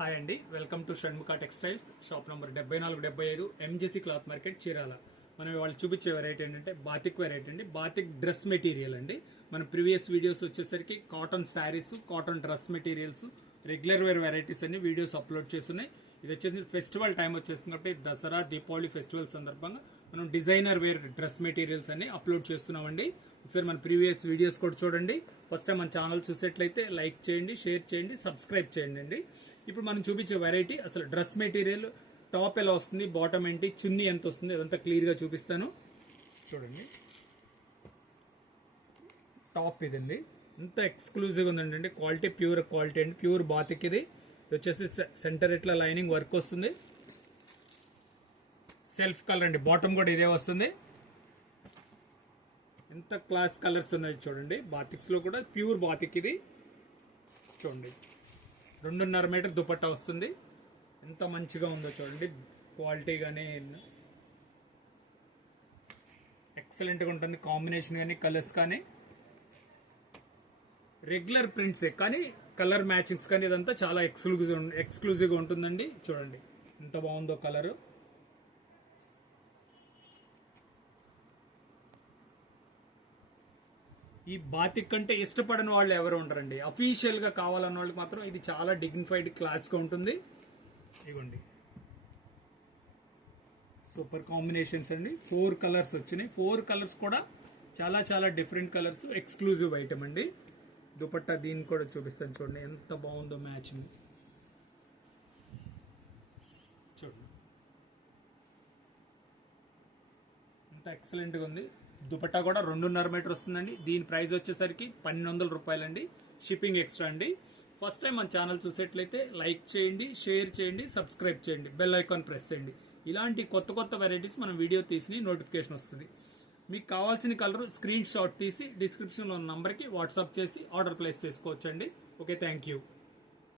Hi అండి, welcome to Shanmukha textiles shop number 7475 MGC cloth market Chirala. మనం వాళ్ళు చూపించే వెరైటీ ఏంటంటే బాతిక్ వెరైటీ అండి. బాతిక్ డ్రెస్ మెటీరియల్ అండి. మన ప్రీవియస్ వీడియోస్ వచ్చేసరికి cotton saris, cotton dress materials, regular wear varieties అన్ని వీడియోస్ అప్లోడ్ చేస్తున్నాయి. ఇది వచ్చేసి ఫెస్టివల్ టైం వచ్చేస్తుంది కాబట్టి దసరా, దీపావళి ఫెస్టివల్ సందర్భంగా మనం డిజైనర్ వేర్ డ్రెస్ మెటీరియల్స్ అన్ని అప్లోడ్ చేస్తున్నామండి. ఒకసారి మన ప్రీవియస్ వీడియోస్ కూడా చూడండి. ఫస్ట్ టైం మన ఛానల్ చూసేట్లయితే లైక్ చేయండి, షేర్ చేయండి, సబ్స్క్రైబ్ చేయండి అండి. ఇప్పుడు మనం చూపించే వెరైటీ అసలు డ్రెస్ మెటీరియల్ టాప్ ఎలా వస్తుంది, బాటమ్ ఏంటి, చున్నీ ఎంత వస్తుంది, అదంతా క్లియర్ గా చూపిస్తాను. చూడండి, టాప్ ఇదండి. ఎంత ఎక్స్క్లూజివ్ ఉందండి. క్వాలిటీ ప్యూర్ క్వాలిటీ అండి, ప్యూర్ బాతిక్ ఇది. వచ్చేసి సెంటర్ ఇట్లా లైనింగ్ వర్క్ వస్తుంది. సెల్ఫ్ కలర్ అండి, బాటమ్ కూడా ఇదే వస్తుంది. ఎంత క్లాస్ కలర్స్ ఉన్నాయి చూడండి. బాతిక్స్ లో కూడా ప్యూర్ బాతిక్ ఇది. చూడండి, 2.5 మీటర్ దుపట్టా వస్తుంది. ఎంత మంచిగా ఉందో చూడండి. క్వాలిటీ కానీ ఎక్సలెంట్గా ఉంటుంది. కాంబినేషన్ కానీ కలర్స్ కానీ రెగ్యులర్ ప్రింట్సే కానీ కలర్ మ్యాచింగ్స్ కానీ ఇదంతా చాలా ఎక్స్క్లూజివ్గా ఉంటుందండి. చూడండి ఎంత బాగుందో కలరు. ఈ బాతిక్ అంటే ఇష్టపడని వాళ్ళు ఎవరు ఉండరండి. అఫీషియల్ గా కావాలన్న వాళ్ళకి మాత్రం ఇది చాలా డిగ్నిఫైడ్ క్లాస్ గా ఉంటుంది. ఇవ్వండి, సూపర్ కాంబినేషన్స్ అండి. 4 కలర్స్ వచ్చినాయి. 4 కలర్స్ కూడా చాలా చాలా డిఫరెంట్ కలర్స్, ఎక్స్క్లూజివ్ ఐటమ్ అండి. దుపట్టా దీన్ని కూడా చూపిస్తాను చూడండి, ఎంత బాగుందో మ్యాచింగ్. చూడండి ఎంత ఎక్సలెంట్ గా ఉంది. దుపట్టా కూడా 2.5 మీటర్ వస్తుందండి. దీని ప్రైస్ వచ్చేసరికి 1200 రూపాయలండి. షిప్పింగ్ ఎక్స్ట్రా అండి. ఫస్ట్ టైం మన ఛానల్ చూసేట్లయితే లైక్ చేయండి, షేర్ చేయండి, సబ్స్క్రైబ్ చేయండి, బెల్ ఐకాన్ ప్రెస్ చేయండి. ఇలాంటి కొత్త కొత్త వెరైటీస్ మనం వీడియో తీసి నోటిఫికేషన్ వస్తుంది. మీకు కావాల్సిన కలర్ స్క్రీన్ షాట్ తీసి డిస్క్రిప్షన్లో ఉన్న నంబర్కి వాట్సాప్ చేసి ఆర్డర్ ప్లేస్ చేసుకోవచ్చండి. Okay, thank you.